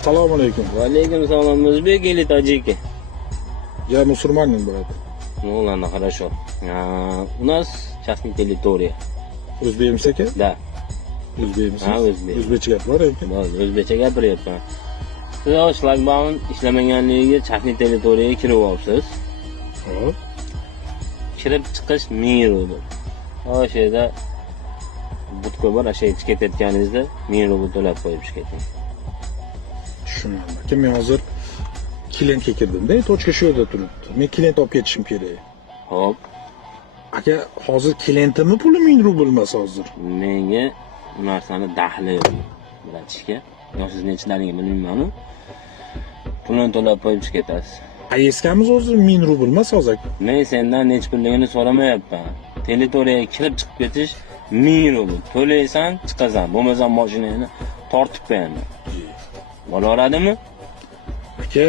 Assalomu alaykum. Va alaykum salom. O'zbek или таджики? Я мусульманин, брат. Ну ладно, хорошо. У нас частная территория. O'zbekmiz aka? Да. O'zbekmiz. Ha, o'zbek. O'zbekcha gap bor ekan. O'zbekcha gapiryapman. Siz shlagbaum ishlamaganligiga частный territoriyaga kirib olibsiz. Hop. Kirib chiqish 1000 rubl. O'sha yerda butka bor, o'sha yerga ketayotganingizda 1000 rubl to'lab qo'yib keting. Tushundim. Aka, men hozir klientga kirdim-da, точка shu yerda turibdi. Men klient olib ketishim kerak. Hop, Aka, hozir klientimni puli 1000 rubl emas hozir. menga bu narsani daxli yo'q bilatishga. Yo siz nechilaringiz bilmayman-ku. Pulni to'lab qo'yib ketasiz. Ayeskamiz hozir 1000 rubl emas hozir. Men sendan nech pulligini so'ramayapman. Territoriyaga kirib chiqib ketish 1000 rubl. To'laysan, chiqasan. Bo'lmasa mashinani tortib qo'yaman. Bo'laveradimi? Aka,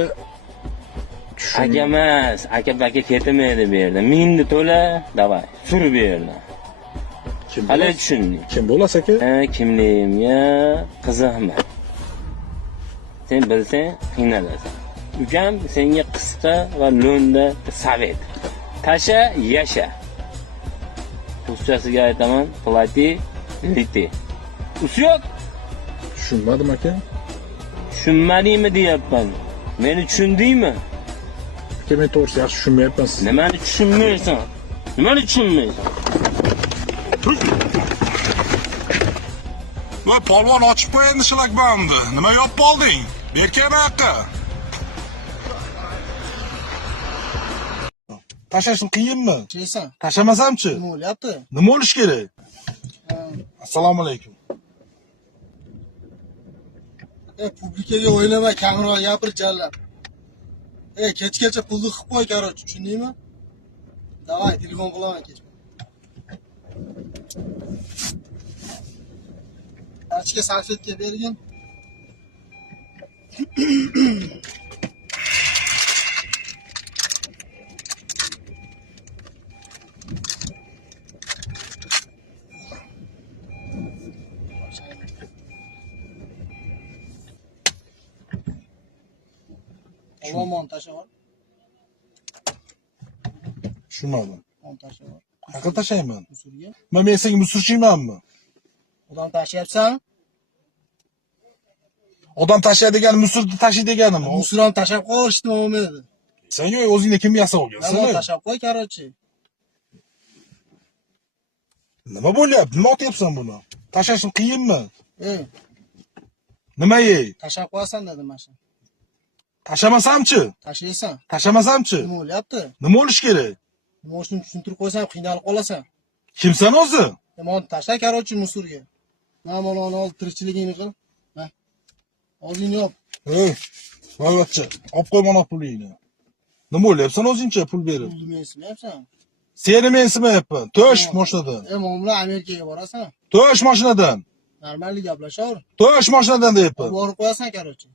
Aka emas, aka ketmaydi bu yerda. 1000 ni to'la, davay, sur bu yerdan. Hali tushunding. Kim bo'lasiz aka? Kimligimga qiziqma. Sen bilsang qiynalasan. Ukam senga qisqa va lo'nda savet. Tasha, yasha. Ruschasiga aytaman, plati, liti. Usyok. Tushunmadim aka. Tushunmadingmi deyapman. Meni tushundingmi? Aka, men to'g'risi yaxshi tushunmayapman sizni. Nimani tushunmaysan? Nimani tushunmaysan? Voy polvon ochib qo'yindi shlagbaumni. Nima yopib olding? Berkami aqqa. Tashlashim qiyinmi? Neysan? Tashlamasamchi? Nima bo'lyapti? Nima bo'lish kerak? Assalomu alaykum. Publikaga o'ynama, kamroq gapir jallab. Kechgacha pulni qilib qo'y, короче, tushundingmi? Davay, telefon qilaman kech. Ochga salfetka bergin. Olma montaj var. Tushunmadim. Montaj var. Qayerga tashlayman? Usulga. Men senga musurchimanmi? Odam tashlayapsan? Odam tashlaydigan musurni tashay deganimi? Musuram tashlab qo'yishdi olmaydi. Sen yo'q, o'zingni kim yasab olgansan? Nima tashlab qo'y, короче. Nima bo'lyapti? Nima otyapsan buni? Tashlashim qiyinmi? Nima Tashlab qo'yasan dedim mana shu. Tashlamasamchi? Tashlaysan. Tashlamasamchi? Nima bo'lyapti? Nima bo'lish kerak? Nima uchun tushuntirib qo'ysam qiynalib qolasan. Kimsan o'zi? Meni tashla, короче, musurga. Mana ol, tirikchiligingni qil. Ha. O'zingni yop. Vaqtcha, olib qo'y mana pulingni. Nima bo'lyapsan o'zingcha pul berib? Pulni mensimayapsan. Seni mensimayapman. To'sh mashinadan. Men bilan Amerikaga borasan. To'sh mashinadan. Normalniy gaplashaver. To'sh mashinadan deyapman. Borib qo'yasan, короче.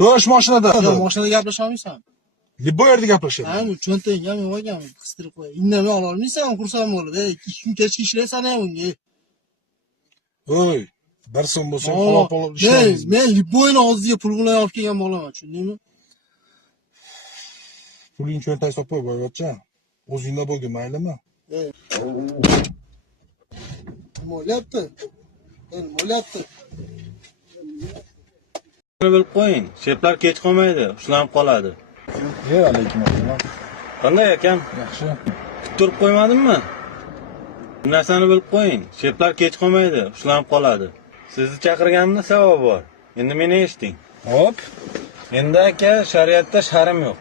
To'sh mashinadan. Yo'q, mashinada gaplasha olmaysan. Bu yerda gaplashadi. Ha, bu cho'ntagingga men olgan, qistirib qo'y. Indamay ola olmaysan, xursand bo'lib. 2 kun kechki ishlaysan ham unga. Voy, bir so'm bo'lsa olib ishlaymiz. Men Liboyni og'ziga pul bilan olib kelgan bo'laman, tushundingmi? Puling cho'ntagga solib qo'y, boyvachcha. O'zingda bo'lgin, maylimi? Nima bo'lyapti? Nima bo'lyapti? bilib qo'ying. Sheplar kech qolmaydi, ushlanib qoladi. Alaykum assalom. Qanday ekan? Yaxshi. Turib qo'ymadimmi? Bu narsani bilib qo'ying. Sheplar kech qolmaydi, ushlanib qoladi. Sizni chaqirganimda sabab bor. Endi meni eshiting. Hop. Endi aka, shariatda sharim yo'q.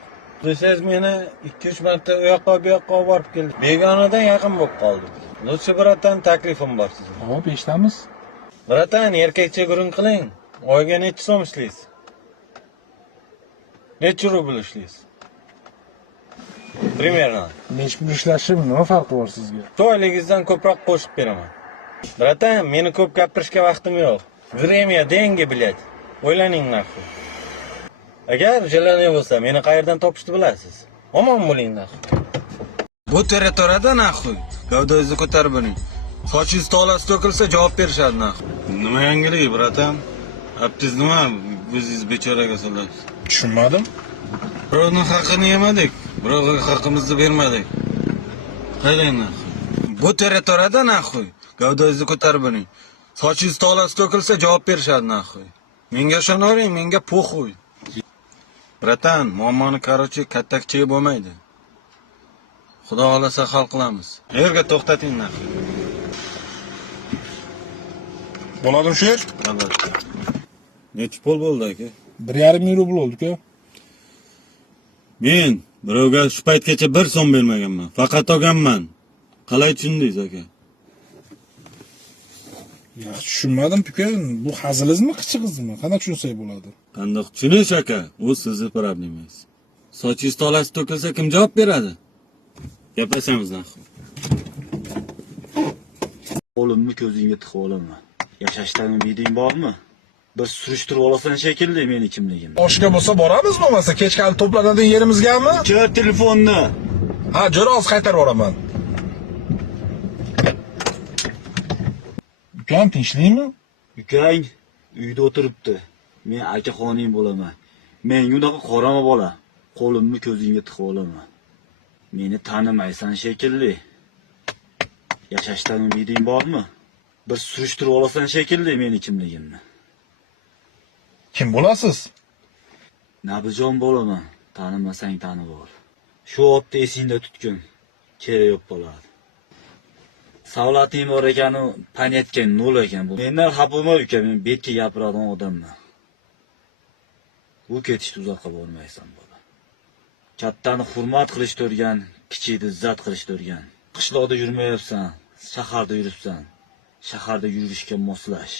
Siz meni 2-3 marta u yoqqa bu yoqqa olib borib keldi. Begonadan yaqin bo'lib qoldi. Lutfi bratan taklifim bor sizga. Hop, eshitamiz. Bratan, erkakcha gurung qiling. Oyga necha so'm ishlaysiz? Necha rubl ishlaysiz? Примерно. Necha pul ishlashim nima farqi bor sizga? To'yligingizdan ko'proq qo'shib beraman. Bratan, meni ko'p gapirishga vaqtim yo'q. Время деньги, блядь. O'ylaning nahvi. Agar желание bo'lsa, meni qayerdan topishni bilasiz. Omon bo'ling nahvi. Bu territoriyada nahvi. Gavdangizni ko'tarib boring. Sochingiz tolasi to'kilsa javob berishadi naq. Nima yangilik, bratan? Aptiz nima? O'zingiz bechoraga so'raysiz. Tushunmadim. Birovning haqqini yemadik, birovga haqqimizni bermadik. Qarang naq. Bu territoriyada naxuy. Gavdangizni ko'tarib bo'ling. Sochingiz tolasi to'kilsa javob berishadi naxuy. Menga ishonavering, menga po'xuy. Bratan, muammoni qarochi katta-kichik bo'lmaydi. Xudo xolasa hal qilamiz. Yerga to'xtating naxuy. Bo'ladimi shu yer? Albatta. Necha pul bo'ldi aka? 1,5 ming rubl bo'ldi-ku. Men birovga shu paytgacha 1 so'm bermaganman. Faqat olganman. Qalay tushundingiz aka? Yaxshi tushunmadim uka. Bu hazilingizmi, qichig'ingizmi? Qana tushunsak bo'ladi? Qandoq tushunish aka? U sizni problemangiz. Sochingiz tolasi to'kilsa kim javob beradi? Gaplashamiz naxu. Qo'limni ko'zingga tiqib olaman. Yashashdan umiding bormi? Bir surishtirib olasan shekilli meni kimligimni. Oshga bo'lsa boramiz bo'lmasa, kechqurun to'planadigan yerimizgami? Chir telefonni. Ha, jo'ra hozir qaytarib yuboraman. Ukam tinchlikmi? Ukang uyda o'tiribdi. Men akaxoning bo'laman. Menga unaqa qorama bola. Qo'limni ko'zingga tiqib olaman. Meni tanimaysan shekilli. Yashashdan umiding bormi? Bir surishtirib olasan shekilli meni kimligimni. Kim bo'lasiz? Nabijon bo'laman. Tanimasang tanib ol. Shu opda esingda tutgin. Kerak yo'q bo'ladi. Savlating bor ekan, panetga nol ekan bu. Mendan xafa uka, men betga gapiradigan odamman. Bu ketishni uzoqqa bormaysan bola. Kattani hurmat qilishni o'rgan, kichikni izzat qilishni o'rgan. Qishloqda yurmayapsan, shaharda yuribsan. Shaharda yurishga moslash.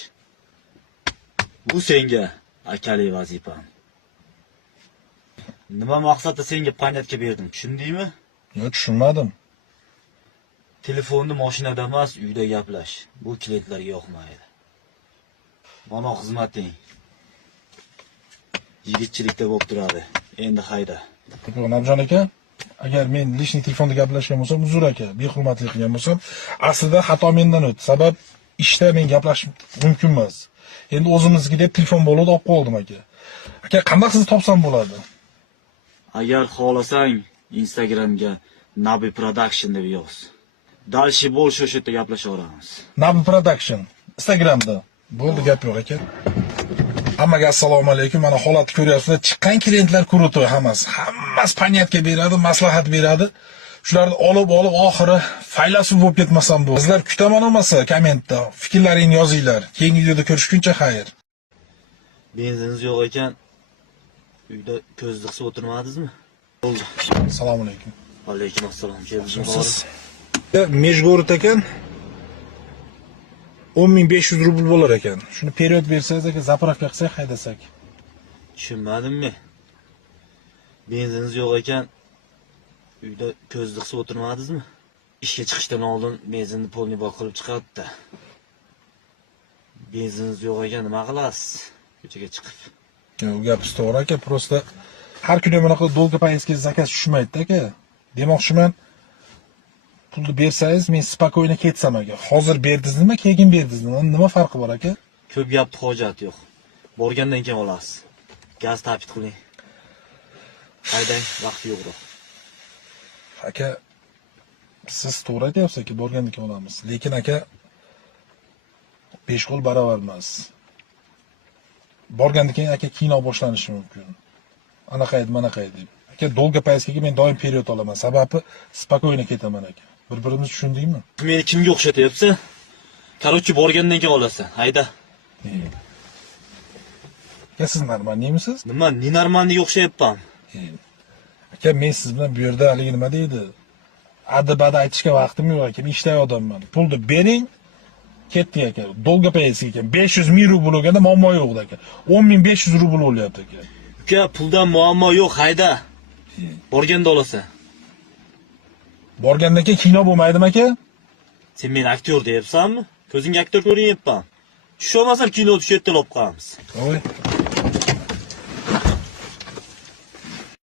Bu senga akali vazifam. Nima maqsadda senga panetka berdim, tushundingmi? Yo'q, tushunmadim. Telefonni mashinada emas, uyda gaplash. Bu klientlarga yoqmaydi. Mana xizmating. Yigitchilikda bo'lib turadi. Endi hayda. Nabjon aka, agar men lishniy telefonda gaplashgan bo'lsam, uzr aka, behurmatlik qilgan bo'lsam, aslida xato mendan o'tdi. Sabab ishda men gaplash mumkin emas. Endi o'zimizga deb telefon bo'lib olib qoldim aka. Aka, qanday sizni topsam bo'ladi? Agar xohlasang, Instagramga Nabi Production deb yoz. Dalshi bo'l shu yerda gaplashaveramiz. Nabi Production Instagramda. Bo'ldi, gap yo'q aka. Hammaga assalomu alaykum. Mana holatni ko'ryapsizlar. Chiqqan klientlar kuruti hammasi. Hammasi paniyatga beradi, maslahat beradi. Shularni olib oxiri faylasuf bo'lib ketmasam bu. Sizlar kutaman olmasa kommentda fikrlaringni yozinglar. Keyingi videoda ko'rishguncha xayr. Benzininiz yo'q ekan, uyda ko'z diqsib o'tirmadingizmi? Bo'ldi. Assalomu alaykum. Alaykum assalom. Siz Mejgorod ekan 10.500 rubl bo'lar ekan. Shuni period bersangiz aka, zapravka qilsak, haydasak. Tushunmadimmi? Benzininiz yo'q ekan, uyda ko'z diqsib o'tirmadingizmi? Ishga chiqishdan oldin benzinni polni bor qilib chiqadi-da. Benzininiz yo'q ekan, nima qilasiz? Ko'chaga chiqib. Yo'q, gapingiz to'g'ri aka, prosta har kuni bunaqa dolga payizga zakaz tushmaydi aka. Demoqchiman, pulni bersangiz men spakoyna ketsam aka. Hozir berdingizmi, keyin berdingizmi? Nima farqi bor aka? Ko'p gapni hojati yo'q. Borgandan keyin olasiz. Gaz tapit qiling. Haydang, vaqt yo'qroq. Aka, siz to'g'ri aytyapsiz aka, borgandan keyin olamiz. Lekin aka 5 qo'l barobar emas. Borgandan keyin aka kino boshlanishi mumkin. Anaqa edi, manaqa edi. Aka, dolga payizga men doim period olaman. Sababi spakoyna ketaman aka. Bir-birimizni tushundingmi? Meni kimga o'xshatyapsan? Qarochi borgandan keyin olasan. Hayda. Aka, siz normalnimisiz? Nima, nenormalniga o'xshayapman? Aka, men siz bilan bu yerda haligi nima deydi? Adibada aytishga vaqtim yo'q aka. Men ishlash odamman. Pulni bering, ketdi aka. Dolga payizga ekan 500 ming rubl bo'lganda muammo yo'q aka. 10.500 rubl bo'lyapti aka. Uka, puldan muammo yo'q, hayda. Borganda olasan. Borgandan keyin kino bo'lmaydimi aka? Sen meni aktyor deyapsanmi? Ko'zingga aktyor ko'rinyapman. Tusholmasam kino tushib olib qolamiz. Voy,